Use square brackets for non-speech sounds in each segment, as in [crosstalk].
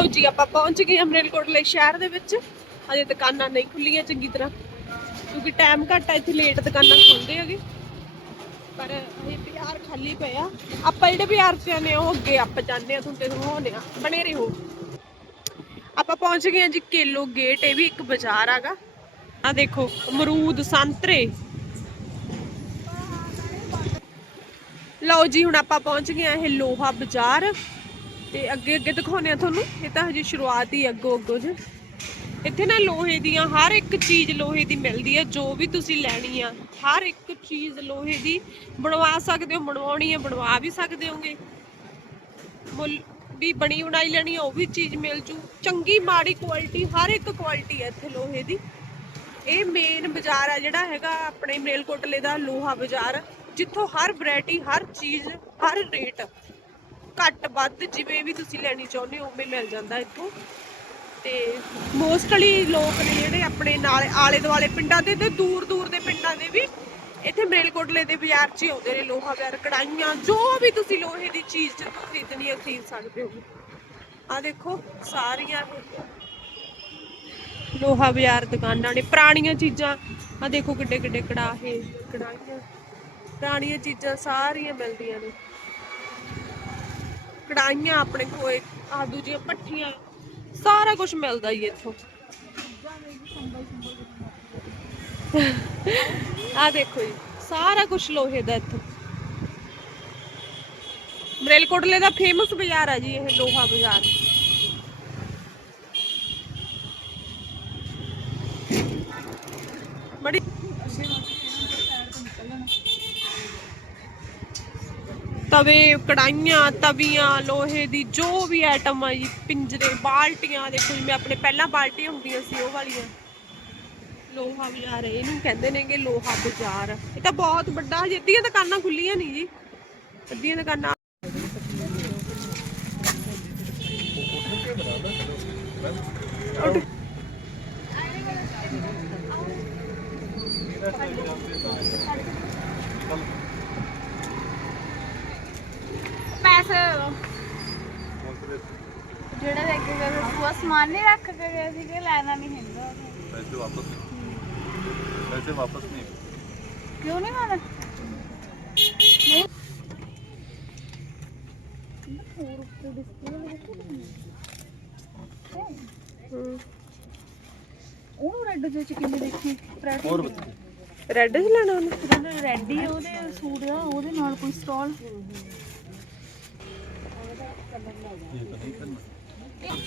ਲਓ ਜੀ, ਆਪਾਂ ਪਹੁੰਚ ਗਏ ਅਮਰੇਲਕੋਟਲੇ ਸ਼ਹਿਰ ਦੇ ਵਿੱਚ। ਅਜੇ ਦੁਕਾਨਾਂ ਨਹੀਂ ਖੁੱਲੀਆਂ ਚੰਗੀ ਤਰ੍ਹਾਂ, ਕਿਉਂਕਿ ਟਾਈਮ ਘੱਟ ਆ, ਇੱਥੇ ਲੇਟ ਦੁਕਾਨਾਂ ਖੁੱਲਦੇ ਹੈਗੇ। ਪਰ ਇਹ ਬਾਜ਼ਾਰ ਖਾਲੀ ਪਿਆ। ਆਪਾਂ ਜਿਹੜੇ ਬਾਜ਼ਾਰ 'ਚ ਆਨੇ ਉਹ ਅੱਗੇ ਆਪਾਂ ਜਾਂਦੇ ਆ ਤੁਹਾਨੂੰ ਦਿਖਾਉਂਦੇ ਆ ਬਣੇ ਰਹੋ ਆਪਾਂ ਪਹੁੰਚ ਗਏ ਆ ਜੀ ਕੇਲੋ ਗੇਟ, ਇਹ ਵੀ ਇੱਕ ਬਾਜ਼ਾਰ ਆਗਾ ਆ ਦੇਖੋ, ਅਮਰੂਦ ਸੰਤਰੇ। ਲਓ ਜੀ, ਹੁਣ ਆਪਾਂ ਪਹੁੰਚ ਗਏ ਆ ਇਹ ਲੋਹਾ ਬਾਜ਼ਾਰ। ਤੇ ਅੱਗੇ ਅੱਗੇ ਦਿਖਾਉਂਦੇ ਆ ਤੁਹਾਨੂੰ। ਇਹ ਤਾਂ ਹਜੇ ਸ਼ੁਰੂਆਤ ਹੀ ਅੱਗੋ ਅੱਗੋ ਜੀ। ਇੱਥੇ ਨਾ ਲੋਹੇ ਦੀਆਂ ਹਰ ਇੱਕ ਚੀਜ਼ ਲੋਹੇ ਦੀ ਮਿਲਦੀ ਹੈ ਜੋ ਵੀ ਤੁਸੀਂ ਲੈਣੀ ਆ, ਹਰ ਇੱਕ ਚੀਜ਼ ਲੋਹੇ ਦੀ ਬਣਵਾ ਸਕਦੇ ਹੋ, ਬਣਵਾਉਣੀ ਹੈ ਬਣਵਾ ਵੀ ਸਕਦੇ ਹੋਗੇ। ਮੁੱਲ ਵੀ ਬਣੀ ਬਣਾਈ ਲੈਣੀ ਆ, ਉਹ ਵੀ ਚੀਜ਼ ਮਿਲ ਜੂ। ਚੰਗੀ, ਮਾੜੀ ਕੁਆਲਿਟੀ ਹਰ ਇੱਕ ਕੁਆਲਿਟੀ ਹੈ ਇੱਥੇ ਲੋਹੇ ਦੀ। ਇਹ ਮੇਨ ਬਾਜ਼ਾਰ ਆ ਜਿਹੜਾ ਹੈਗਾ ਆਪਣੇ ਮੇਲਕੋਟਲੇ ਦਾ ਲੋਹਾ ਬਾਜ਼ਾਰ। ਜਿੱਥੋਂ ਹਰ ਵੈਰਾਈਟੀ ਹਰ ਚੀਜ਼, ਹਰ ਰੇਟ ਘੱਟ ਵੱਧ ਜਿਵੇਂ ਵੀ ਤੁਸੀਂ ਲੈਣੀ ਚਾਹੁੰਦੇ ਹੋ, ਉਵੇਂ ਮਿਲ ਜਾਂਦਾ ਇੱਥੋਂ। ਤੇ ਮੋਸਟਲੀ ਲੋਕ ਨੇ ਜਿਹੜੇ ਆਪਣੇ ਨਾਲ ਆਲੇ ਦੁਆਲੇ ਪਿੰਡਾਂ ਦੇ ਤੇ ਦੂਰ ਦੂਰ ਦੇ ਪਿੰਡਾਂ ਦੇ ਵੀ ਇੱਥੇ ਮੇਲਕੋਟਲੇ ਦੇ ਬਾਜ਼ਾਰ 'ਚ ਹੀ ਆਉਂਦੇ ਨੇ, ਲੋਹਾ ਬਾਜ਼ਾਰ ਕੜਾਈਆਂ ਜੋ ਵੀ ਤੁਸੀਂ ਲੋਹੇ ਦੀ ਚੀਜ਼ ਜਿੱਥੋਂ ਖਰੀਦਣੀ ਹੈ, ਖਰੀਦ ਸਕਦੇ ਹੋ। ਆ ਦੇਖੋ, ਸਾਰੀਆਂ ਲੋਹਾ ਬਾਜ਼ਾਰ ਦੁਕਾਨਾਂ ਨੇ, ਪੁਰਾਣੀਆਂ ਚੀਜ਼ਾਂ ਆ ਦੇਖੋ ਕਿੱਡੇ ਕਿੱਡੇ ਕੜਾਹੇ, ਕੜਾਹੀਆਂ, ਪੁਰਾਣੀਆਂ ਚੀਜ਼ਾਂ ਸਾਰੀਆਂ ਮਿਲਦੀਆਂ ਨੇ। ਕੜਾਹੀਆਂ ਆਪਣੇ ਕੋਲ ਆ ਦੂਜੀਆਂ ਪੱਠੀਆਂ ਸਾਰਾ ਕੁਝ ਮਿਲਦਾ ਹੀ ਇੱਥੋਂ। ਆ ਦੇਖੋ ਜੀ, ਸਾਰਾ ਕੁਝ ਲੋਹੇ ਦਾ ਇੱਥੋਂ। ਮਰੇਲਕੋਟਲੇ ਦਾ ਫੇਮਸ ਬਾਜ਼ਾਰ ਆ ਜੀ ਇਹ ਲੋਹਾ ਬਾਜ਼ਾਰ। ਬੜੀ ਤਵੇ ਕੜਾਈਆਂ ਤਵੀਆਂ, ਲੋਹੇ ਦੀ ਜੋ ਵੀ ਆਈਟਮ ਆ ਜੀ, ਪਿੰਜਰੇ, ਬਾਲਟੀਆਂ ਦੇਖੋ ਜੀ ਮੈਂ ਆਪਣੇ ਪਹਿਲਾਂ ਬਾਲਟੀਆਂ ਹੁੰਦੀਆਂ ਸੀ, ਉਹ ਵਾਲੀਆਂ। ਲੋਹਾ ਬਾਜ਼ਾਰ ਇਹਨੂੰ ਕਹਿੰਦੇ ਨੇਗੇ ਲੋਹਾ ਬਾਜ਼ਾਰ। ਇਹ ਤਾਂ ਬਹੁਤ ਵੱਡਾ ਹਜੇ, ਅੱਧੀਆਂ ਦੁਕਾਨਾਂ ਖੁੱਲੀਆਂ ਨਹੀਂ ਜੀ। ਅੱਧੀਆਂ ਦੁਕਾਨਾਂ ਉੱਠ। ਪੈਸੇ ਜਿਹੜਾ ਲੈ ਕੇ ਗਏ ਸੀ ਉਹ ਸਮਾਨ ਨਹੀਂ ਰੱਖ ਕੇ ਗਏ ਸੀ ਕਿ ਲੈਣਾ ਨਹੀਂ ਹੁੰਦਾ पैसे वापस नहीं पैसे वापस नहीं ਕਿਉਂ ਨਹੀਂ ਖਾਣਾ ਨਹੀਂ ਹਮ। ਉਹਨੂੰ ਰੈੱਡ ਦੇ ਚ ਕਿੰਨੇ ਦੇਖੀ ਰੈੱਡ और बताइए ਰੈੱਡ ਚ ਲੈਣਾ ਉਹਨੇ ਉਹਦਾ ਰੈੱਡ ਹੀ ਉਹਦੇ ਸੂਟ ਆ ਉਹਦੇ ਨਾਲ ਕੋਈ ਸਟਾਲ ये तो नहीं करना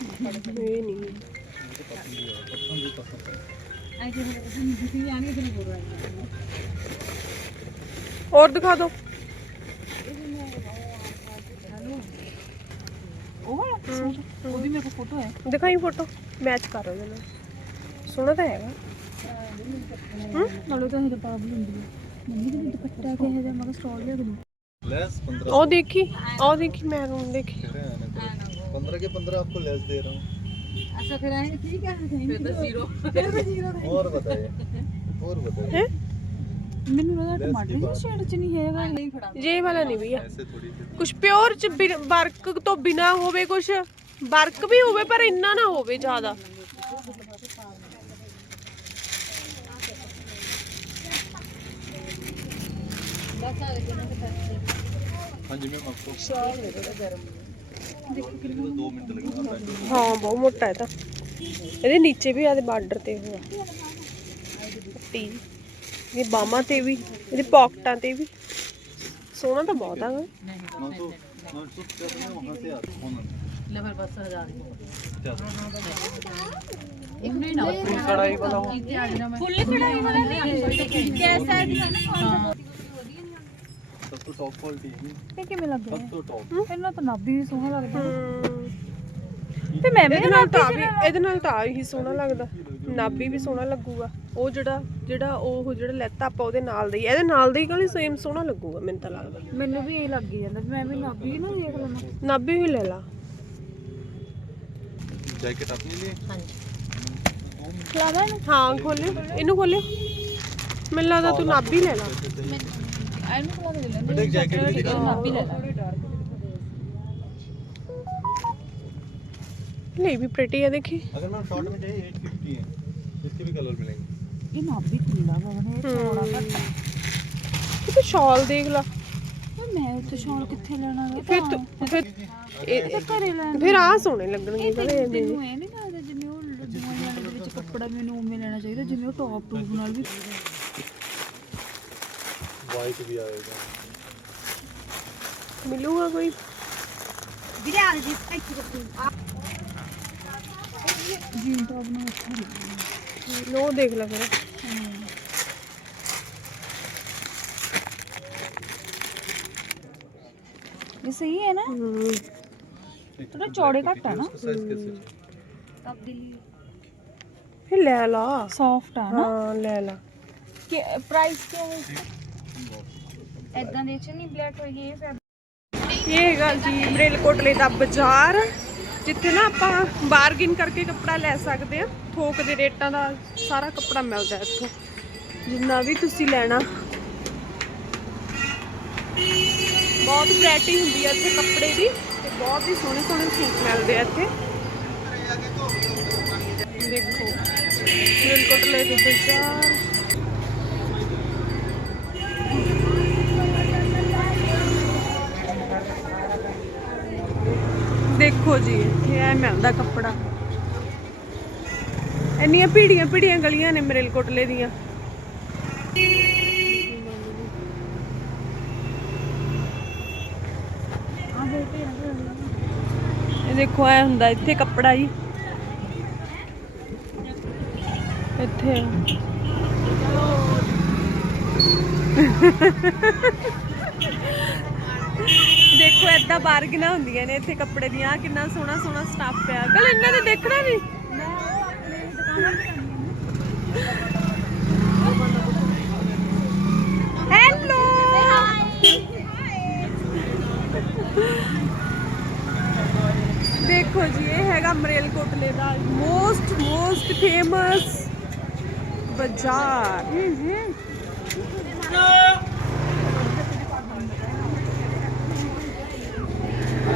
चीज़ भी है ये तो तो मुझे दिया ये नहीं पसंद ही पसंद है और दिखा दो ਉਹ ਵਾਲਾ ਸੂਟ ਉਹਦੀ ਮੇਰੇ ਕੋਲ ਫੋਟੋ ਹੈ दिखाई फोटो मैच कर रहे हो सोना तो हैगा ਨਾਲੇ ਤਾਂ ਇਹਦਾ ਪ੍ਰੋਬਲਮ ਹੁੰਦੀ ਹੈ ਮੰਮੀ ਦੇ ਦੁਪੱਟਾ ਕਿਹੋ ਜਿਹਾ ਮਗਰ ਸਟਾਲ ਲਿਆ ਕਰੂ लेस पंद्रह ओ देखी ओ देखी मैरून देखी पंद्रह के पंद्रह आपको लेस दे रहा हूँ ਅੱਛਾ ਫਿਰ ਐ ਠੀਕ ਹੈ ਫਿਰ ਤਾਂ ਜ਼ੀਰੋ ਫਿਰ ਤਾਂ ਜ਼ੀਰੋ और बताइए और बताइए है ਮੈਨੂੰ ਲੱਗਦਾ ਟਮਾਟਰ ਦੀ ਸ਼ੇਡ ਚ ਨਹੀਂ ਹੈਗਾ ਨਹੀਂ ਫੜਾ ये वाला नहीं भैया ऐसे थोड़ी सी ਕੁਝ ਪਿਓਰ ਚ ਵਰਕ ਤੋਂ ਬਿਨਾ ਹੋਵੇ ਕੁਝ ਵਰਕ ਵੀ ਹੋਵੇ ਪਰ ਇੰਨਾ ਨਾ ਹੋਵੇ ਜ਼ਿਆਦਾ हाँ जी मैम आपको दो मिनट लगेगा ਹਾਂ ਬਹੁਤ ਮੋਟਾ ਹੈ ਤਾਂ। ਇਹਦੇ ਨੀਚੇ ਵੀ ਆਦੇ ਬਾਰਡਰ ਤੇ ਹੋਆ ਪੱਟੀ ਇਹ ਬਾਹਾਂ ਤੇ ਵੀ ਇਹਦੇ ਪਾਕਟਾਂ ਤੇ ਵੀ। ਸੋਹਣਾ ਤਾਂ ਬਹੁਤ ਆਗਾ ਨਹੀਂ ਨਾ ਫੁੱਲ ਕੜਾਈ ਵਾਲਾ ਨਹੀਂ ਕੈਸਾ ਹੈ। ਸਭ ਤੋਂ ਟੌਪ ਕੁਆਲਿਟੀ ਹੈ ਇਹ ਕਿਵੇਂ ਲੱਗਦਾ ਸਭ ਤੋਂ ਟੌਪ ਇਹਨਾਂ ਤਾਂ ਨਾਭੀ ਵੀ ਸੋਹਣਾ ਲੱਗਦਾ। ਤੇ ਮੈਂ ਵੀ ਇਹਦੇ ਨਾਲ ਤਾਂ ਵੀ ਇਹਦੇ ਨਾਲ ਤਾਂ ਆ ਹੀ ਸੋਹਣਾ ਲੱਗਦਾ। ਨਾਭੀ ਵੀ ਸੋਹਣਾ ਲੱਗੂਗਾ। ਉਹ ਜਿਹੜਾ ਜਿਹੜਾ ਉਹ ਜਿਹੜਾ ਲੈਤਾ ਆਪਾਂ ਉਹਦੇ ਨਾਲ ਦਾ ਹੀ ਇਹਦੇ ਨਾਲ ਦਾ ਹੀ ਕਾਲੀ ਸੇਮ ਸੋਹਣਾ ਲੱਗੂਗਾ ਮੈਨੂੰ ਤਾਂ ਲੱਗਦਾ। ਮੈਨੂੰ ਵੀ ਇਹ ਲੱਗ ਜਾਂਦਾ ਵੀ ਮੈਂ ਵੀ ਨਾਭੀ ਨਾ ਦੇਖ ਲਵਾਂ ਨਾਭੀ ਵੀ ਲੈ ਲਾ। ਜੈਕਟ ਆਪਣੀ ਲਈ? ਖਲਾਵਾ ਇਹਨੂੰ। ਹਾਂ ਖੋਲਿਓ। ਇਹਨੂੰ ਖੋਲਿਓ। ਮੈਨੂੰ ਲੱਗਦਾ ਤੂੰ ਨਾਭੀ ਲੈ ਲਾ। ਇਹਨੂੰ ਖਲਾ ਦੇ ਲੈਂਦੇ बेटा एक जैकेट भी दिखा ਨਾਭੀ ਲੈ ਲਾ ਨਹੀਂ ਵੀ ਪ੍ਰੀਟੀ ਹੈ ਦੇਖੀ अगर मैम शॉर्ट में चाहिए एट फिफ्टी है इसके भी कलर मिलेंगे ਇਹ ਨਾਭੀ ਖੁੱਲਾ ਬਗਨੇ ਇਹ ਚੌੜਾ ਘੱਟ ਆ। ਤੇ ਸ਼ਾਲ ਦੇਖ ਲਾ ਓਏ ਮੈਂ ਉੱਥੇ ਸ਼ਾਲ ਕਿੱਥੇ ਲੈਣਾ ਵਾ ਫਿਰ ਤੂੰ ਫਿਰ ਇਹ ਤੇ ਘਰੇ ਲੈਣਾ ਫਿਰ ਆ ਸੋਹਣੇ ਲੱਗਣਗੇ ਕਲੇ ਤੈਨੂੰ ਇਹ ਨਹੀਂ ਲੱਗਦਾ ਜਿਵੇਂ ਉਹ ਲੱਡੂਆਂ ਵਾਲੇ ਦੇ ਵਿੱਚ ਕੱਪੜਾ ਮੈਨੂੰ ਉਵੇਂ ਲੈਣਾ ਚਾਹੀਦਾ ਜਿਵੇਂ ਉਹ ਟੌਪ ਟੂਪ ਨਾਲ ਵੀ वाइट भी आएगा मिलूँगा कोई? जी तो अपना लो देख लग रहा ये सही है ना? थोड़ा चौड़े कट है ना? हम्म। फिर ला सॉफ्ट है ना? हाँ, ले ला। प्राइस क्या है? ਲੈ ਦੇ ਚ ਨਹੀਂ ਬਲੈਕ ਹੋਈ ਇਹ ਫੈਬਰਿਕ ਇਹ ਹੈਗਾ ਜੀ ਮਰੇਲ ਦਾ ਬਾਜ਼ਾਰ, ਜਿੱਥੇ ਨਾ ਆਪਾਂ ਬਾਰਗੇਨ ਕਰਕੇ ਕੱਪੜਾ ਲੈ ਸਕਦੇ ਆ ਥੋਕ ਦੇ ਰੇਟਾਂ ਦਾ ਸਾਰਾ ਕੱਪੜਾ ਮਿਲਦਾ ਇੱਥੋਂ। ਜਿੰਨਾ ਵੀ ਤੁਸੀਂ ਲੈਣਾ। ਬਹੁਤ ਵੈਰਾਈਟੀ ਹੁੰਦੀ ਹੈ ਇੱਥੇ ਕੱਪੜੇ ਦੀ ਤੇ ਬਹੁਤ ਹੀ ਸੋਹਣੇ ਸੋਹਣੇ ਸੂਟ ਮਿਲਦੇ ਆ ਇੱਥੇ। ਦੇਖੋ ਮਰੇਲ ਦੇ ਬਾਜ਼ਾਰ। ਦੇਖੋ ਜੀ, ਇੱਥੇ ਐ ਮਿਲਦਾ ਕੱਪੜਾ। ਇੰਨੀਆਂ ਭੀੜੀਆਂ ਭੀੜੀਆਂ ਗਲੀਆਂ ਨੇ ਮਰੇਲ ਦੀਆਂ। ਇਹ ਦੇਖੋ, ਐ ਹੁੰਦਾ ਇੱਥੇ ਕੱਪੜਾ ਜੀ। ਇੱਥੇ। ਦੇਖੋ ਏਦਾਂ ਬਾਰਗਨਾ ਹੁੰਦੀਆਂ ਨੇ ਇੱਥੇ ਕੱਪੜੇ ਦੀਆਂ। ਆਹ ਕਿੰਨਾ ਸੋਹਣਾ ਸੋਹਣਾ ਸਟਾਫ ਪਿਆ। ਕੱਲ ਇਹਨਾਂ ਨੇ ਦੇਖਣਾ ਵੀ। ਹੈਲੋ ਦੇਖੋ ਜੀ ਇਹ ਹੈਗਾ ਮਰੇਲ ਕੋਟਲੇ ਦਾ ਮੋਸਟ ਮੋਸਟ ਫੇਮਸ ਬਾਜ਼ਾਰ। ਥੈਂਕ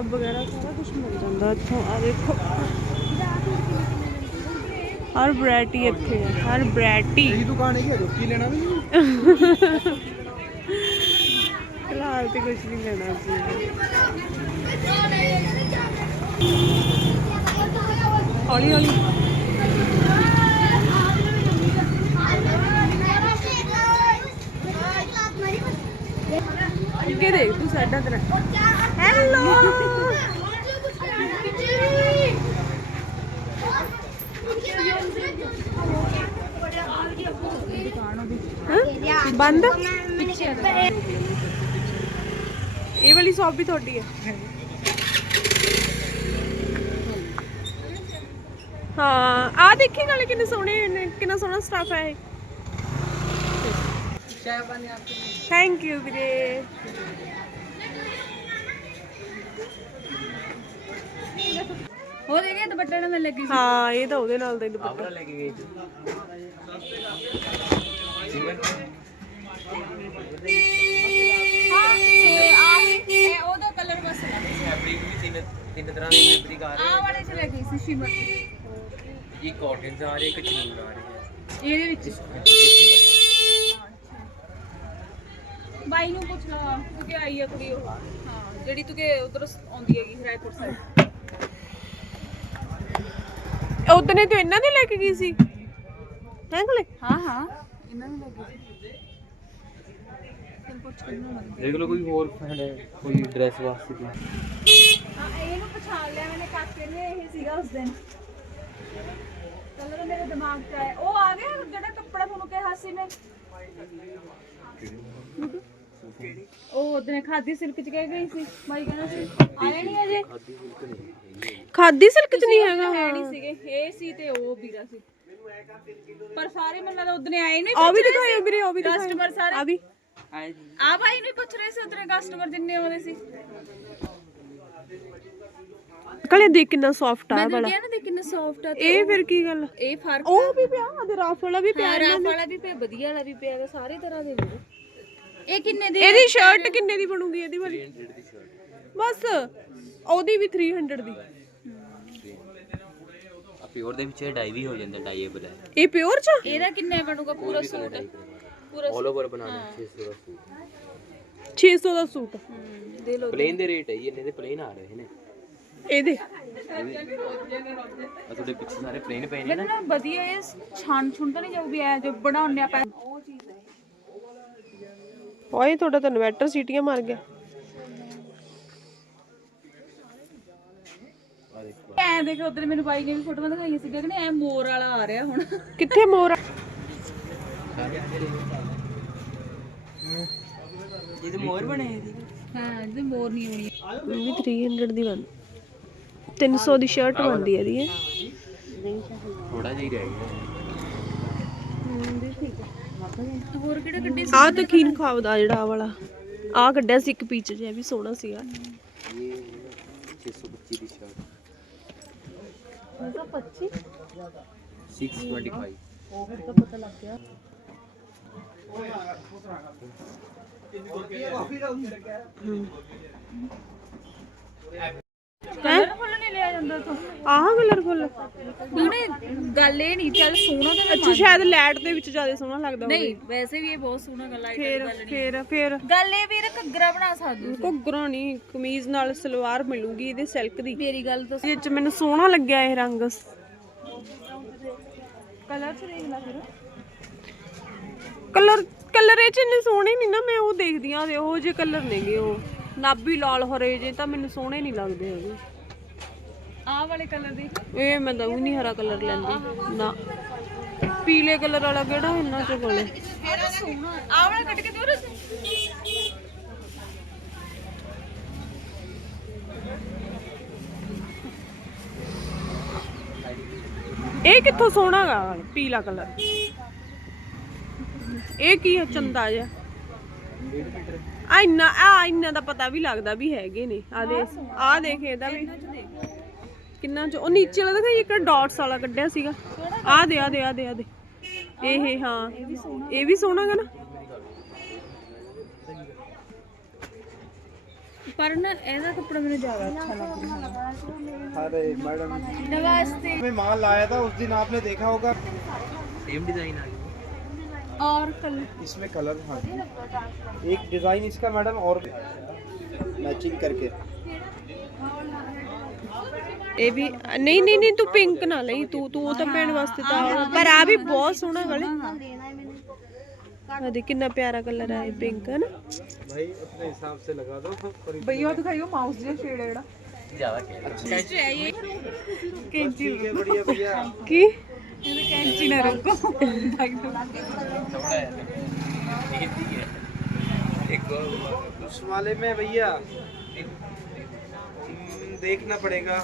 किताब वगैरह सारा कुछ मिल जाता इतों अच्छा, आ देखो। हर वरायटी इतने हर वरायटी फ़िलहाल तो कुछ नहीं लेना हौली हौली ¿Qué querés? Tú sabes, ਬੰਦ? ਇਹ ਵਾਲੀ ਸ਼ਾਪ ਵੀ ਤੁਹਾਡੀ ਹੈ ਹਾਂ ਆ ਦੇਖੀ ਨਾਲੇ ਕਿੰਨੇ ਸੋਹਣੇ ਨੇ ਕਿੰਨਾ ਸੋਹਣਾ ਸਟਾਫ ਹੈ ਇਹ। ਥੈਂਕ ਯੂ ਵੀਰੇ। ਹੋ ਦੇਖੇ ਦੁਪੱਟੇ ਨਾਲ ਲੱਗੀ ਹਾਂ ਇਹ ਤਾਂ ਉਹਦੇ ਨਾਲ ਦਾ ਦੁਪੱਟਾ। ਹਾਂ ਇਹ ਆਹੀ ਇਹ ਉਹਦਾ ਕਲਰ ਬਸ ਲੱਗ ਫੈਬਰਿਕ ਵੀ ਤਿੰਨ ਤਿੰਨ ਤਰ੍ਹਾਂ ਦੇ ਫੈਬਰਿਕ ਆ ਆਹ ਵਾਲੇ ਚ ਲੱਗੀ ਸੀ ਸ਼ਿਮਰ ਰਹੇ ਇੱਕ ਕਾਟਨ ਆ ਰਹੇ ਇੱਕ ਚਨੂਨ ਆ ਰਹੇ ਹੈ ਇਹਦੇ ਵਿੱਚ ਬਾਈ ਨੂੰ ਪੁੱਛ ਲਓ ਤੂੰ ਕਿ ਆਈ ਆ ਕੁੜੀ ਉਹ ਹਾਂ ਜਿਹੜੀ ਤੂੰ ਕਿ ਉਧਰ ਆਉਂਦੀ ਹੈਗੀ ਰਾਏਪੁਰ ਸਾਈਡ ਉਦਨੇ ਤੂੰ ਇਹਨਾਂ ਦੇ ਲੈ ਕੇ ਗਈ ਸੀ? ਹੈ ਕੋਲੇ? ਹਾਂ ਹਾਂ। ਇਹਨਾਂ ਨੂੰ ਸੀ। ਪੁੱਛ ਦੇਖ ਲਓ ਕੋਈ ਹੋਰ ਫੈਨ ਹੈ ਕੋਈ ਡਰੈਸ ਵਾਸਤੇ ਕੋਈ ਹਾਂ ਇਹਨੂੰ ਪਛਾਣ ਲਿਆ ਮੈਨੇ ਕਾਕੇ ਨੇ ਇਹ ਸੀਗਾ ਉਸ ਦਿਨ। ਕਲਰ ਮੇਰੇ ਦਿਮਾਗ 'ਚ ਆਇਆ। ਉਹ ਆ ਗਿਆ ਜਿਹੜਾ ਕੱਪੜਾ ਤੁਹਾਨੂੰ ਕਿਹਾ ਸੀ ਮੈਂ। ਉਹ ਉਹਦਨੇ ਖਾਦੀ ਸਿਲਕ 'ਚ ਕਹਿ ਗਈ ਸੀ ਬਾਈ ਕਹਿੰਦਾ ਸੀ ਆਇਆ ਨਹੀਂ ਅਜੇ? ਖਾਦੀ ਸਿਲਕ ਚ ਨਹੀਂ ਹੈਗਾ। ਹੈ ਨਹੀਂ ਸੀਗੇ ਇਹ ਸੀ ਤੇ ਉਹ ਵੀਰਾ ਸੀ। ਪਰ ਸਾਰੇ ਮੈਨੂੰ ਲੱਗਦਾ ਉਹਦਨੇ ਆਏ ਨਹੀਂ ਉਹ ਵੀ ਦਿਖਾਇਓ ਵੀਰੇ ਉਹ ਵੀ ਦਿਖਾਇਓ। ਕਸਟਮਰ ਸਾਰੇ। ਆ ਵੀ। ਆ ਭਾਈ ਨੂੰ ਹੀ ਪੁੱਛ ਰਹੇ ਸੀ ਉਧਰੇ ਕਸਟਮਰ ਜਿੰਨੇ ਆਉਂਦੇ ਸੀ। ਕਲੇ ਦੇਖ ਕਿੰਨਾ ਸੌਫਟ ਆ ਮੈਂ ਵਾਲਾ ਕਿਹਾ ਨਾ ਦੇ ਕਿੰਨਾ ਸੌਫਟ ਆ ਤੇ ਇਹ ਫਿਰ ਕੀ ਗੱਲ? ਇਹ ਫ਼ਰਕ ਉਹ ਵੀ ਪਿਆ ਉਹਦੇ ਰਾਫ ਵਾਲਾ ਵੀ ਪਿਆ ਰਾਫ ਵਾਲਾ ਵੀ ਪਿਆ ਵਧੀਆ ਵਾਲਾ ਵੀ ਪਿਆ ਹੈਗਾ, ਸਾਰੇ ਤਰ੍ਹਾਂ ਦੇ ਵੀਰੇ ਇਹ ਕਿੰਨੇ ਦੇ ਇਹਦੀ ਸ਼ਰਟ ਕਿੰਨੇ ਦੀ ਬਣੂਗੀ ਇਹਦੀ ਵਾਲੀ? ਬਸ ਉਹਦੀ ਵੀ 300 ਦੀ। ਆ ਪਿਓਰ ਦੇ ਵਿੱਚ ਡਾਈ ਵੀ ਹੋ ਜਾਂਦਾ ਡਾਈਏਬਲ ਹੈ। ਇਹ ਪਿਓਰ ਚ? ਇਹਦਾ ਕਿੰਨੇ ਬਣੂਗਾ ਪੂਰਾ ਸੂਟ ਪੂਰਾ ਆਲ ਓਵਰ ਬਣਾਉਣਾ 600 ਦਾ ਸੂਟ 600 ਦਾ ਸੂਟ ਦੇ ਲੋ ਪਲੇਨ ਦੇ ਰੇਟ ਹੈ ਜੀ ਇੰਨੇ ਦੇ ਪਲੇਨ ਆ ਰਹੇ ਨੇ। ਇਹਦੇ ਆ ਤੁਹਾਡੇ ਪਿੱਛੇ ਸਾਰੇ ਪਲੇਨ ਪਏ ਨੇ ਨਾ ਵਧੀਆ ਇਹ ਛਾਣ ਛੁਣ ਤਾਂ ਨਹੀਂ ਜਾਊ ਵੀ ਐ ਜੋ ਬਣਾਉਂਦੇ ਆਪਾਂ ਉਹ ਚੀਜ਼ ਹੈ ਓਏ ਤੁਹਾਡਾ ਤਾਂ ਇਨਵਰਟਰ ਸੀਟੀਆਂ ਮਾਰ ਗਿਆ। ਐ ਦੇਖ ਉਧਰ ਮੈਨੂੰ ਬਾਈ ਨੇ ਵੀ ਫੋਟੋਆਂ ਦਿਖਾਈਆਂ ਸੀ ਕਿ ਐ ਮੋਰ ਵਾਲਾ ਆ ਰਿਹਾ ਹੁਣ। ਕਿੱਥੇ ਮੋਰ ਆ? ਇਹਦੇ ਮੋਰ ਬਣੇ ਇਹਦੇ? ਹਾਂ ਇਹਦੇ ਮੋਰ ਨਹੀਂ ਹੋਣੀ। ਇਹ ਵੀ 300 ਦੀ ਬਣ 300 ਦੀ ਸ਼ਰਟ ਬਣਦੀ ਹੈ ਇਹਦੀ ਥੋੜਾ ਜਿਹਾ ਹੀ ਰਹਿ ਗਿਆ। ਹੋਰ ਕਿਹੜਾ ਗੱਡੀ ਆਹ ਤਾਂ ਖੀਨ ਖਾਵਦਾ ਜਿਹੜਾ ਆਹ ਵਾਲਾ। ਆਹ ਕੱਢਿਆ ਸੀ ਇੱਕ ਪੀਚ ਜਿਹਾ ਵੀ ਸੋਹਣਾ ਸੀਗਾ। ਇਹ 625 ਦੀ ਸ਼ਰਟ 625 ਕਲਰ ਫੁੱਲ ਨਹੀਂ ਲਿਆ ਜਾਂਦਾ ਤੋਂ ਆਹ ਕਲਰਫੁਲ ਉਹਨੇ ਗੱਲ ਇਹ ਨਹੀਂ ਚੱਲ ਸੋਹਣਾ ਤਾਂ ਅੱਛਾ ਸ਼ਾਇਦ ਲਾਈਟ ਦੇ ਵਿੱਚ ਜ਼ਿਆਦਾ ਸੋਹਣਾ ਲੱਗਦਾ ਹੋਵੇ। ਨਹੀਂ ਵੈਸੇ ਵੀ ਇਹ ਬਹੁਤ ਸੋਹਣਾ ਗੱਲ ਆਈ ਫੇਰ ਫੇਰ ਫੇਰ। ਗੱਲ ਇਹ ਵੀਰ ਘੱਗਰਾ ਬਣਾ ਸਕਦੇ ਹੋ ਘੁੱਗਰਾ ਨਹੀਂ ਕਮੀਜ਼ ਨਾਲ ਸਲਵਾਰ ਮਿਲੂਗੀ ਇਹਦੇ ਸਿਲਕ ਦੀ। ਮੇਰੀ ਗੱਲ ਤਾਂ ਇਹ ਚ ਮੈਨੂੰ ਸੋਹਣਾ ਲੱਗਿਆ ਇਹ ਰੰਗ। ਕਲਰ ਚ ਦੇਖ ਲੈ ਫਿਰ। ਕਲਰ ਕਲਰ ਇਹ ਚ ਇੰਨੇ ਸੋਹਣੇ ਨਹੀਂ ਨਾ ਮੈਂ ਉਹ ਦੇਖਦੀ ਆ ਉਹ ਜਿਹੇ ਕਲਰ ਨੇਗੇ ਉਹ। ਨਾਬੀ ਲਾਲ ਹਰੇ ਜੇ ਤਾਂ ਮੈਨੂੰ ਸੋਹਣੇ ਨਹੀਂ ਲੱਗਦੇ ਹੈਗੇ। ਆਹ ਵਾਲੇ ਕਲਰ ਦੇਖ। ਇਹ ਮੈਂ ਤਾਂ ਵੀ ਨਹੀਂ ਹਰਾ ਕਲਰ ਲੈਂਦੀ ਨਾ। ਪੀਲੇ ਕਲਰ ਵਾਲਾ ਕਿਹੜਾ ਇੰਨਾ ਚ ਕੋਲੇ? ਸੋਹਣਾ? ਆਹ ਵਾਲਾ ਕੱਢ ਕੇ ਦਿਓ ਰਸ ਇਹ ਕਿੱਥੋਂ ਸੋਹਣਾ ਗਾ ਪੀਲਾ ਕਲਰ? ਇਹ ਕੀ ਹੈ ਚੰਦਾ ਜਿਹਾ ਆ ਇੰਨਾ ਆ ਇੰਨਾ ਦਾ ਪਤਾ ਵੀ ਲੱਗਦਾ ਵੀ ਹੈਗੇ ਨੇ ਆ ਦੇ ਆ ਦੇਖ ਇਹਦਾ ਵੀ ਕਿੰਨਾ ਚ ਉਹ ਨੀਚੇ ਵਾਲਾ ਦਿਖਾਈ ਇੱਕ ਡਾਟਸ ਵਾਲਾ ਕੱਢਿਆ ਸੀਗਾ ਆ ਦੇ ਆ ਦੇ ਆ ਦੇ ਆ ਦੇ ਇਹ ਹਾਂ ਇਹ ਵੀ ਸੋਹਣਾ ਗਾ ਨਾ ਪਰ ਨਾ ਇਹਦਾ ਕੱਪੜਾ ਮੈਨੂੰ ਜ਼ਿਆਦਾ ਅੱਛਾ ਲੱਗਦਾ अरे मैडम ਨਮਸਤੇ मैं माल लाया था उस दिन आपने देखा होगा ਸੇਮ ਡਿਜ਼ਾਈਨ ਆ ਗਿਆ ਔਰ ਕਲਰ इसमें कलर हाँ एक डिजाइन इसका मैडम और मैचिंग करके ਇਹ ਵੀ ਨਹੀਂ ਨਹੀਂ ਨਹੀਂ ਤੂੰ ਪਿੰਕ ਨਾ ਲਈ ਤੂੰ ਤੂੰ ਉਹ ਤਾਂ ਪੈਣ ਵਾਸਤੇ ਤਾਂ ਪਰ ਆ ਵੀ ਬਹੁਤ ਸੋਹਣਾ ਗਲੇ ਆ ਦੇ ਕਿੰਨਾ ਪਿਆਰਾ ਕਲਰ ਆ ਇਹ ਪਿੰਕ ਹੈ ਨਾ भाई अपने हिसाब से लगा दो और ਭਈਆ ਦਿਖਾਈਓ ਮਾਊਸ ਜਿਹਾ ਸ਼ੇਡ ਜਿਹੜਾ ਜ਼ਿਆਦਾ ਕਹਿ ठीक है बढ़िया भैया ਕੀ वाले में भैया देखना पड़ेगा।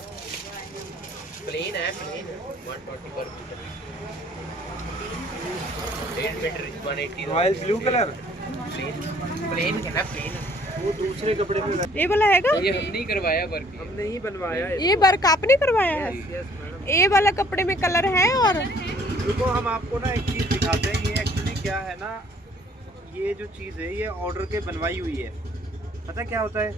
प्लेन है प्लेन है। 140 पर metre 8 metre 180 royal blue colour plain है ना प्लेन वो दूसरे कपड़े में ये वाला है हैगा? ये हमने ही करवाया वर्क हमने ही बनवाया ये वर्क आपने करवाया है? ये वाला कपड़े में कलर है और देखो, हम आपको ना एक चीज़ दिखाते हैं, ये एक्चुअली क्या है ना, ये जो चीज़ है, ये ऑर्डर के बनवाई हुई है। पता क्या होता है?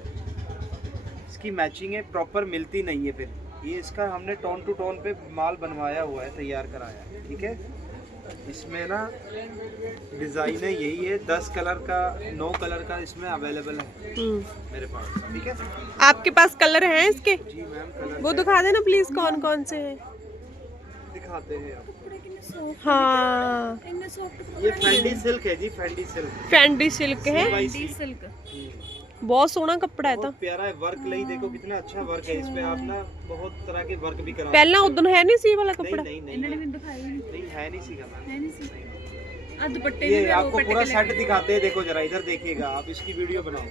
इसकी मैचिंग है प्रॉपर मिलती नहीं है फिर। ये इसका हमने टोन टू टोन पे माल बनवाया हुआ है, तैयार कराया है ठीक है? इसमें ना डिज़ाइन है यही है दस कलर का नौ कलर का इसमें अवेलेबल है हम्म। मेरे पास। ठीक है? आपके पास कलर हैं इसके? जी मैम कलर वो दिखा देना प्लीज़ कौन कौन से हैं। दिखाते हैं हाँ। ये फैंडी सिल्क है जी फैंडी सिल्क। फैंडी सिल्क है। फैंडी सिल्क। बहुत सोहना कपड़ा है तो बहुत प्यारा है वर्क लई देखो कितना अच्छा वर्क है इस पे आप ना बहुत तरह के वर्क भी करा ਪਹਿਲਾਂ ਉਦੋਂ ਹੈ ਨਹੀਂ ਸੀ ਇਹ ਵਾਲਾ नहीं कपड़ा नहीं नहीं ਇਹਨਾਂ ਨੇ ਮੈਨੂੰ ਦਿਖਾਈ ਨਹੀਂ नहीं है नहीं सीखा मैम ਹੈ ਨਹੀਂ ਸੀ ਆ ਦੁਪੱਟੇ ये ਵੀ ਉਹ आपको ਪੱਟ पूरा के सेट दिखाते हैं देखो जरा इधर देखिएगा आप इसकी वीडियो बनाओ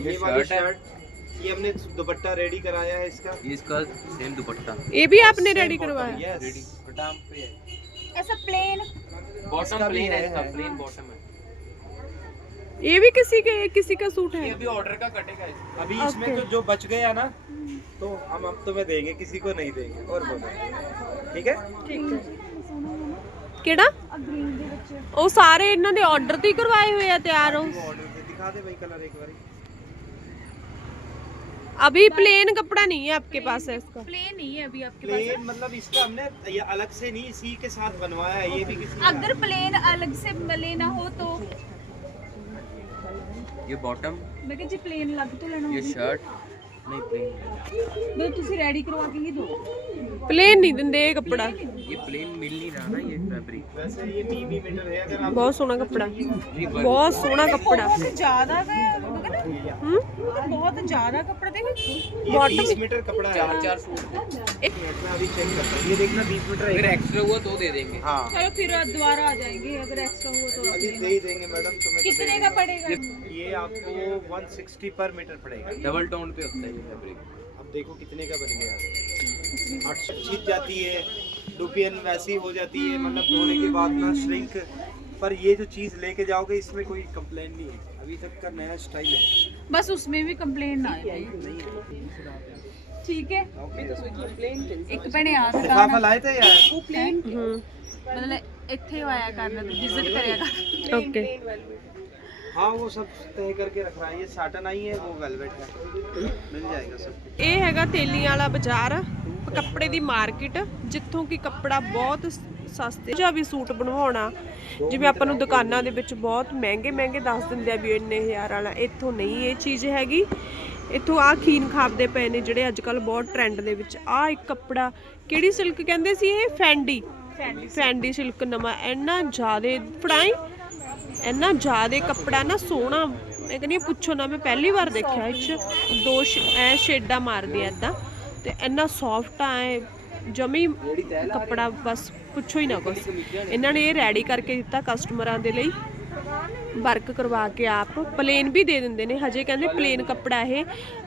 ये वाली शर्ट है। शर्ट ये हमने दुपट्टा रेडी कराया है इसका ये इसका सेम दुपट्टा ये भी आपने रेडी करवाया यस बटाम पे है ऐसा प्लेन बॉटम इसका भी प्लेन है है, इसका है। प्लेन बॉटम है ये भी किसी के किसी का सूट ये है अभी ऑर्डर का कटेगा इसका अभी इसमें Okay. तो जो बच गया ना तो हम अब तुम्हें देंगे किसी को नहीं देंगे और बोलो ठीक है ਕਿਹੜਾ ਆ ਗ੍ਰੀਨ ਦੇ ਵਿੱਚ ਉਹ ਸਾਰੇ ਇਹਨਾਂ ਦੇ ਆਰਡਰ ਤੇ ਹੀ ਕਰਵਾਏ ਹੋਏ ਆ ਤਿਆਰ ਉਹ वो ऑर्डर से दिखा दे भाई कलर एक बार अभी प्लेन कपड़ा नहीं है आपके पास है इसका प्लेन नहीं है अभी आपके पास प्लेन मतलब इसका हमने ये अलग से नहीं इसी के साथ बनवाया है ये भी किसी अगर प्लेन अलग से लेना हो तो ये बॉटम मैं कह जी प्लेन अलग तो लेना ये शर्ट नहीं प्लेन मतलब ਤੁਸੀਂ ਰੈਡੀ ਕਰਵਾ ਕੇ ਹੀ ਦਿਓ प्लेन नहीं दिंदे ये कपड़ा ये प्लेन मिल नहीं रहा ना ये फैब्रिक वैसे ये टीवी मीटर है अगर आप बहुत सोहना कपड़ा ये बहुत सोहना कपड़ा ਬਹੁਤ ਜ਼ਿਆਦਾ ਹੈ ਮਗਰ हम्म ਬਹੁਤ ਜ਼ਿਆਦਾ ਕੱਪੜਾ देखो ये बीस मीटर कपड़ा है चार चार सूट एक मिनट में अभी चेक करता हूँ ये देखना बीस मीटर अगर है एक्स्ट्रा हुआ तो दे देंगे हाँ चलो फिर दोबारा आ जाएंगे अगर एक्स्ट्रा हुआ तो अभी दे ही देंगे मैडम तुम्हें तो कितने दे का पड़ेगा देंगे। ये आपको 160 पर मीटर पड़ेगा डबल टोन पे होता है ये फैब्रिक अब देखो कितने का बन गया आठ सौ छिप जाती है डुपियन वैसी हो जाती है मतलब धोने के बाद ना श्रिंक पर ये जो चीज़ लेके जाओगे इसमें कोई कंप्लेन नहीं है अभी तक का नया स्टाइल है बस उसमें भी कंप्लेन ना आए ठीक है ਇੱਕ ਭੈਣੇ ਆ लिफाफा लाए थे यार हम्म ਮਤਲਬ ਇੱਥੇ ਆਇਆ ਕਰਨਾ ਤੇ ਵਿਜ਼ਿਟ ਕਰਿਆ ਕਰ ओके हाँ वो सब तय करके रख रहा है ये साटन आई है वो वेलवेट है मिल जाएगा सब कुछ ਇਹ ਹੈਗਾ ਤੇਲੀਆਂ ਵਾਲਾ ਬਾਜ਼ਾਰ ਕੱਪੜੇ ਦੀ ਮਾਰਕੀਟ ਜਿੱਥੋਂ ਕਿ ਕੱਪੜਾ ਬਹੁਤ ਸ- ਸਸਤੇ ਜਾਂ ਵੀ ਸੂਟ ਬਣਵਾਉਣਾ ਜਿਵੇਂ ਆਪਾਂ ਨੂੰ ਦੁਕਾਨਾਂ ਦੇ ਵਿੱਚ ਬਹੁਤ ਮਹਿੰਗੇ ਮਹਿੰਗੇ ਦੱਸ ਦਿੰਦੇ ਆ ਵੀ ਇੰਨੇ ਹਜ਼ਾਰ ਵਾਲਾ ਇੱਥੋਂ ਨਹੀਂ ਇਹ ਚੀਜ਼ ਹੈਗੀ ਇੱਥੋਂ ਆ ਖੀਨ ਖਾਪਦੇ ਪਏ ਨੇ ਜਿਹੜੇ ਅੱਜ ਕੱਲ ਬਹੁਤ ਟ੍ਰੈਂਡ ਦੇ ਵਿੱਚ ਆ ਇੱਕ ਕੱਪੜਾ ਕਿਹੜੀ ਸਿਲਕ ਕਹਿੰਦੇ ਸੀ ਇਹ ਫੈਂਡੀ ਫੈਂਡੀ ਸਿਲਕ ਨਵਾਂ ਇੰਨਾ ਜ਼ਿਆਦੇ ਫੜਾਈ ਇੰਨਾ ਜ਼ਿਆਦਾ ਕੱਪੜਾ ਨਾ ਸੋਹਣਾ, ਮੈਂ ਕਹਿੰਦੀ ਪੁੱਛੋ ਨਾ, ਮੈਂ ਪਹਿਲੀ ਵਾਰ ਦੇਖਿਆ ਇਹ 'ਚ। ਦੋ ਸ਼- ਐ ਸ਼ੇਡਾਂ ਮਾਰਦੀ ਐ ਇਦਾਂ ਤੇ ਇੰਨਾ ਸੌਫਟ ਆ, ਐ ਜਮੀ ਕੱਪੜਾ, ਬਸ ਪੁੱਛੋ ਹੀ ਨਾ ਕੁਛ। ਇਹਨਾਂ ਨੇ ਇਹ ਰੈਡੀ ਕਰਕੇ ਦਿੱਤਾ ਕਸਟਮਰਾਂ ਦੇ ਲਈ। ਵਰਕ ਕਰਵਾ ਕੇ ਆਪ। ਪਲੇਨ ਵੀ ਦੇ ਦਿੰਦੇ ਨੇ। ਹਜੇ ਕਹਿੰਦੇ ਪਲੇਨ ਕੱਪੜਾ ਇਹ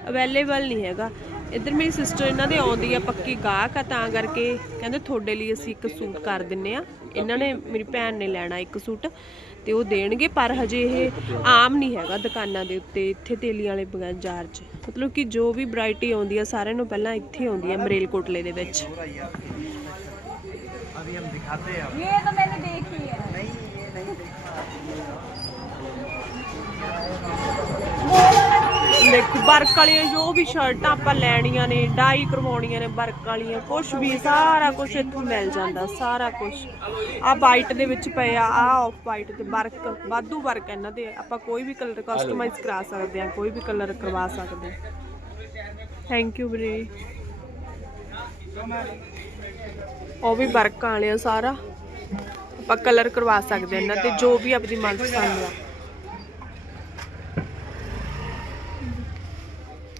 ਅਵੇਲੇਬਲ ਨਹੀਂ ਹੈਗਾ। ਇੱਧਰ ਮੇਰੀ ਸਿਸਟਰ ਇਹਨਾਂ ਦੇ ਆਉਂਦੀ ਆ ਪੱਕੀ ਗਾਹਕ ਆ, ਤਾਂ ਕਰਕੇ ਕਹਿੰਦੇ ਤੁਹਾਡੇ ਲਈ ਅਸੀਂ ਇੱਕ ਸੂਟ ਕਰ ਦਿੰਨੇ ਆ। ਇਹਨਾਂ ਨੇ, ਮੇਰੀ ਭੈਣ ਨੇ ਲੈਣਾ ਇੱਕ ਸੂਟ ਤੇ ਉਹ ਦੇਣਗੇ, ਪਰ ਹਜੇ ਇਹ ਆਮ ਨਹੀਂ ਹੈਗਾ ਦੁਕਾਨਾਂ ਦੇ ਉੱਤੇ, ਇੱਥੇ ਤੇਲੀ ਵਾਲੇ ਬਾਜ਼ਾਰ 'ਚ। ਮਤਲਬ ਕਿ ਜੋ ਵੀ ਵੈਰਾਈਟੀ ਆਉਂਦੀ ਆ, ਸਾਰਿਆਂ ਨੂੰ ਪਹਿਲਾਂ ਇੱਥੇ ਆਉਂਦੀ ਆ ਮਰੇਲ ਕੋਟਲੇ ਦੇ ਵਿੱਚ। ਅਭੀ ਹਮ ਦਿਖਾਤੇ ਆ ਦੇਖੋ ਵਰਕ ਵਾਲੀਆਂ ਜੋ ਵੀ ਸ਼ਰਟਾਂ ਆਪਾਂ ਲੈਣੀਆਂ ਨੇ, ਡਾਈ ਕਰਵਾਉਣੀਆਂ ਨੇ ਵਰਕ ਵਾਲੀਆਂ ਕੁਝ ਵੀ ਸਾਰਾ ਕੁਝ ਇੱਥੋਂ ਮਿਲ ਜਾਂਦਾ, ਸਾਰਾ ਕੁਝ ਆ ਵਾਈਟ ਦੇ ਵਿੱਚ ਪਏ ਆ ਆ ਆਫ ਵਾਈਟ ਤੇ ਵਰਕ, ਵਾਧੂ ਵਰਕ ਇਹਨਾਂ ਦੇ, ਆਪਾਂ ਕੋਈ ਵੀ ਕਲਰ ਕਸਟਮਾਈਜ਼ ਕਰਾ ਸਕਦੇ ਆ, ਕੋਈ ਵੀ ਕਲਰ ਕਰਵਾ ਸਕਦੇ ਆ। ਥੈਂਕ ਯੂ ਵੀਰੇ। ਉਹ ਵੀ ਵਰਕ ਵਾਲੇ ਆ ਸਾਰਾ, ਆਪਾਂ ਕਲਰ ਕਰਵਾ ਸਕਦੇ ਆ ਇਹਨਾਂ ਤੇ ਜੋ ਵੀ ਆਪਣੀ ਮਨਪਸੰਦ ਆ।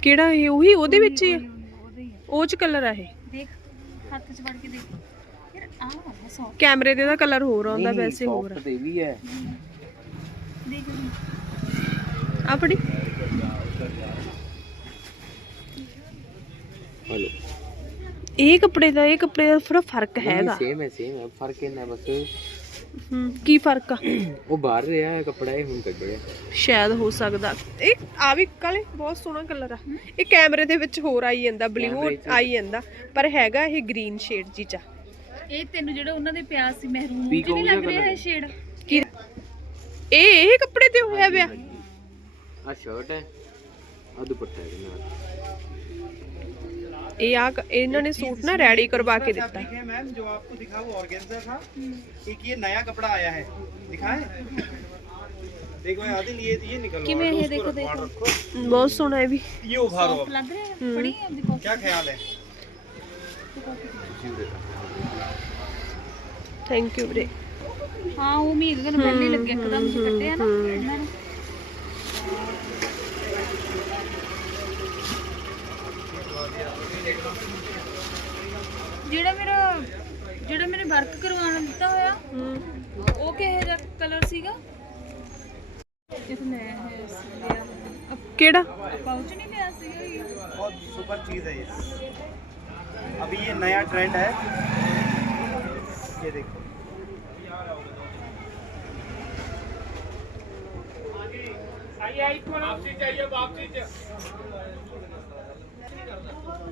ਕਿਹੜਾ ਇਹ? ਉਹੀ ਉਹਦੇ ਵਿੱਚ ਹੀ ਹੈ ਉਹਦੇ ਹੀ ਆ। ਉਹ ਚ ਕਲਰ ਆ ਇਹ। ਦੇਖ ਹੱਥ 'ਚ ਫੜ ਕੇ ਦੇਖ। ਯਾਰ ਆ ਹੈ ਸੌ ਕੈਮਰੇ ਦੇ ਦਾ ਕਲਰ ਹੋਰ ਆਉਂਦਾ ਵੈਸੇ ਹੋਰ ਆ। ਤੇ ਵੀ ਹੈ। ਦੇਖ ਲਈ। ਆ ਫੜੀ। ਹਲੋ। ਇਹ ਕੱਪੜੇ ਦਾ ਇਹ ਕੱਪੜੇ ਦਾ ਥੋੜਾ ਫ਼ਰਕ ਹੈਗਾ। ਸੇਮ ਹੈ ਸੇਮ ਹੈ। ਫ਼ਰਕ ਇਹਨਾਂ ਬਸ ਹੂੰ ਕੀ ਫ਼ਰਕ ਆ? ਉਹ ਬਾਹਰ ਰਿਹਾ ਹੈ ਕੱਪੜਾ ਇਹ ਹੁਣ ਕੱਢਿਆ ਸ਼ਾਇਦ ਹੋ ਸਕਦਾ। ਇਹ ਆ ਵੀ ਕਾਲੇ ਬਹੁਤ ਸੋਹਣਾ ਕਲਰ ਆ। ਇਹ ਕੈਮਰੇ ਦੇ ਵਿੱਚ ਹੋਰ ਆਈ ਜਾਂਦਾ ਬਲੂ ਕੈਮਰੇ 'ਚ। ਆਈ ਜਾਂਦਾ ਪਰ ਹੈਗਾ ਇਹ ਗ੍ਰੀਨ ਸ਼ੇਡ ਜੀ ਚ। ਆ। ਇਹ ਤੈਨੂੰ ਜਿਹੜਾ ਉਹਨਾਂ ਦੇ ਪਿਆਸ ਸੀ ਮਹਿਰੂਮ ਉਹ 'ਚ Peacock ਨਹੀਂ ਲੱਗ ਜਿਹਾ ਰਿਹਾ ਇਹ colour। ਸ਼ੇਡ ਕੀ- ਇਹ ਇਹ ਕੱਪੜੇ ਤੇ ਹੋਇਆ ਪਿਆ? ਆ ਸ਼ਰਟ ਹੈ। ਆ ਦੁਪੱਟਾ ਹੈ ਇਹਦੇ ਨਾਲ। ਇਹ ਆ ਇਹਨਾਂ ਨੇ ਸੂਟ ਨਾ ਰੈਡੀ ਕਰਵਾ ਕੇ ਦਿੱਤਾ फैब्रिक है मैम जो आपको दिखा वो ऑर्गेन्जा था एक ये नया कपड़ा आया है दिखाएं देखो आदिल ये ये निकल किमें है देखो, देखो रखो ਬਹੁਤ ਸੋਹਣਾ ਹੈ ਵੀ ये उभारो अब ਲੱਗ ਰਿਹਾ ਹੈ ਬੜੀ ਹੈ ਦੇਖੋ क्या ख्याल है ਥੈਂਕ ਯੂ ਵੀਰੇ ਹਾਂ ਉਹ ਉਮੀਦ ਕਰਨ ਪਹਿਲੇ ਹੀ ਲੱਗਿਆ ਇੱਕਦਮ ਜੇ ਕੱਟਿਆ ਨਾ ਇਹਨਾਂ ਨੇ ਜਿਹੜਾ ਮੇਰਾ ਜਿਹੜਾ ਮੇਰੇ ਵਰਕ ਕਰਵਾਉਣ ਦਿੱਤਾ ਹੋਇਆ ਉਹ ਕਿਹੋ ਜਿਹਾ ਕਲਰ ਸੀਗਾ ਇਹ ਤਾਂ ਮੈਂ ਹੈ ਲਿਆ ਕਿਹੜਾ ਪਾਉਚ ਨਹੀਂ ਲਿਆ ਸੀਗਾ ਇਹ। बहुत सुपर चीज है ये अभी ये नया ट्रेंड है ये देखो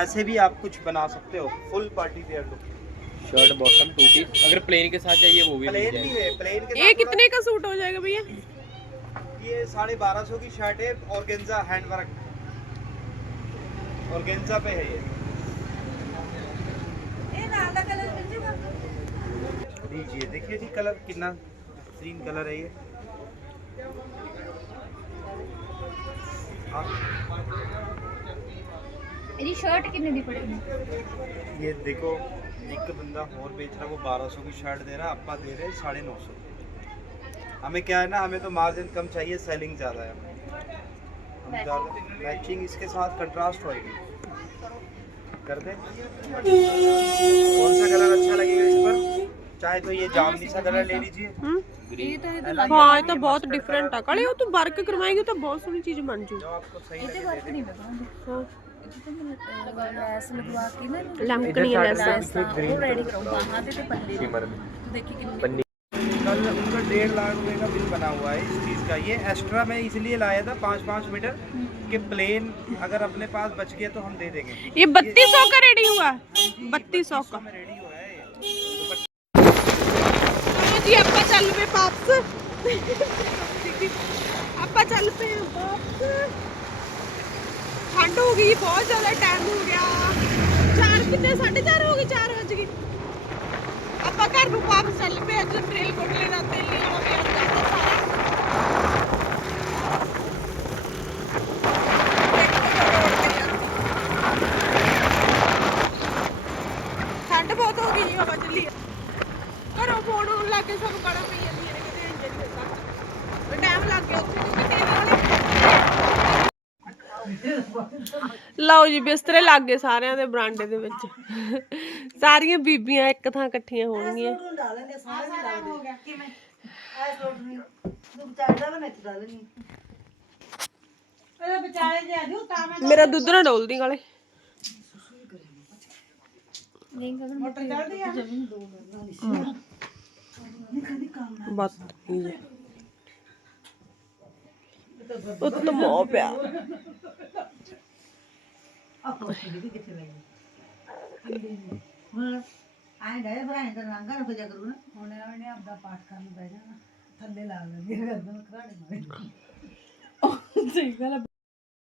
ऐसे भी आप कुछ बना सकते हो full party wear look shirt bottom two piece अगर प्लेन के साथ चाहिए वो भी प्लेन भी जाएगा। है प्लेन के साथ कितने का सूट हो जाएगा भैया? ये साढ़े बारह सौ की शर्ट है और गेंजा हैंड वर्क और गेंजा पे है ये। लीजिए देखिए जी कलर कितना बेहतरीन कलर है ये। आप ਇਹਦੀ ਸ਼ਰਟ ਕਿੰਨੇ ਦੀ ਪੜੇਗੀ ये देखो एक बंदा और बेच रहा है वो बारह सौ की शर्ट दे रहा है आपका दे रहे हैं साढ़े नौ सौ हमें क्या है ना हमें तो मार्जिन कम चाहिए सेलिंग ज़्यादा है हम ज़्यादा मैचिंग इसके साथ कंट्रास्ट होएगी कर दे कौन सा कलर अच्छा लगेगा इस पर चाहे तो ये जामनी सा कलर ले लीजिए ਹੂੰ ਇਹ ਤਾਂ ਇਹਦੇ ਹਾਂ ਇਹ ਤਾਂ ਬਹੁਤ ਡਿਫਰੈਂਟ ਆ ਕਾਲੇ ਉਹ ਤੂੰ ਵਰਕ ਕਰਵਾਏਂਗੀ ਉਹ ਤਾਂ ਬਹੁਤ ਸੋਹਣੀ ਚੀਜ਼ ਬਣ ਜੂ जो आपको सही ਇਹਦੇ ਵਰਕ ਨਹੀਂ ਮੈਂ ਕਰਾਂਗੀ ਹਾਂ ਇਹਦੇ ਤਾਂ ਮੈਂ ਲਗਾ ਲੈਸ ਲਗਵਾ ਕੇ ਨਾ ਇਹਨੂੰ ਲੰਕਣੀਆਂ ਲੈਸਾਂ ਲੈਸ ਤਾਂ ਉਹ ਰੈਡੀ ਕਰਾਉਂ ਬਾਹਾਂ ਤੇ ਤੇ ਪੱਲੇ शिमर में ਤੂੰ देखी कितनी कल उनका डेढ़ लाख रुपए का बिल बना हुआ है इस चीज़ का ये एक्स्ट्रा मैं इसलिए लाया था पाँच पाँच मीटर कि प्लेन अगर अपने पास बच गया तो हम दे देंगे ये बत्तीस सौ का रेडी हुआ बत्तीस सौ का में रेडी हुआ है ये। ਚਲੋ ਜੀ ਆਪਾਂ ਚੱਲ ਪਏ ਵਾਪਸ [laughs] ਆਪਾਂ ਚੱਲ ਪਏ ਹਾਂ ਵਾਪਸ ਠੰਡ ਹੋ ਗਈ, ਬਹੁਤ ਜ਼ਿਆਦਾ ਟਾਈਮ ਹੋ ਗਿਆ। ਚਾਰ ਕਿੰਨੇ 4:30 ਹੋ ਗਏ 4 ਵਜ ਗਏ। ਆਪਾਂ ਘਰ ਨੂੰ ਵਾਪਸ ਚੱਲ ਪਏ, ਅੱਜ ਟ੍ਰੇਲ ਕੋਟਲੇ ਦਾ ਤੇਲ ਲਿਆਉਣਾ ਪਿਆ ਜਾਂਦਾ ਸਾਰਾ ਠੰਡ ਬਹੁਤ ਹੋ ਗਈ ਜੀ ਹਵਾ ਚੱਲੀ ਆ ਘਰੋਂ ਫੋਨ ਆਉਣ ਲੱਗ ਕੇ ਸਭ ਗਾਲਾਂ ਪਈ ਜਾਂਦੀਆਂ ਨੇ ਕਿਤੇ ਇੰਜਨ ਚੱਲਦਾ ਟਾਈਮ ਲੱਗ ਗਿਆ ਉੱਥੇ ਕਿਉਂਕਿ ਤੇਲ ਵਾਲੇ ਲਓ ਜੀ ਬਿਸਤਰੇ ਲੱਗ ਗਏ ਸਾਰਿਆਂ ਦੇ ਬਰਾਂਡੇ ਦੇ ਵਿੱਚ। ਸਾਰੀਆਂ ਬੀਬੀਆਂ ਇੱਕ ਥਾਂ ਇਕੱਠੀਆਂ ਹੋਣਗੀਆਂ। ਮੇਰਾ ਦੁੱਧ ਨਾ ਡੋਲਦੀ ਗਾਲੇ ਬਾਤ ਇਹ ਹੈ ਉਹ ਤਾਂ ਪਿਆ। ਆਏ ਡੇ ਭਰਾ ਇੰਦਰ ਰੰਗਾ ਨਾ ਖੋਜਾ ਕਰੂ ਨਾ ਹੁਣ ਉਹਨੇ ਆਪਦਾ ਪਾਠ ਕਰਨ ਬਹਿ ਜਾਣਾ ਥੱਲੇ ਲਾ ਲੈਂਦੀ ਗਰਦਨ ਖਰਾੜੇ ਮਾਰੇ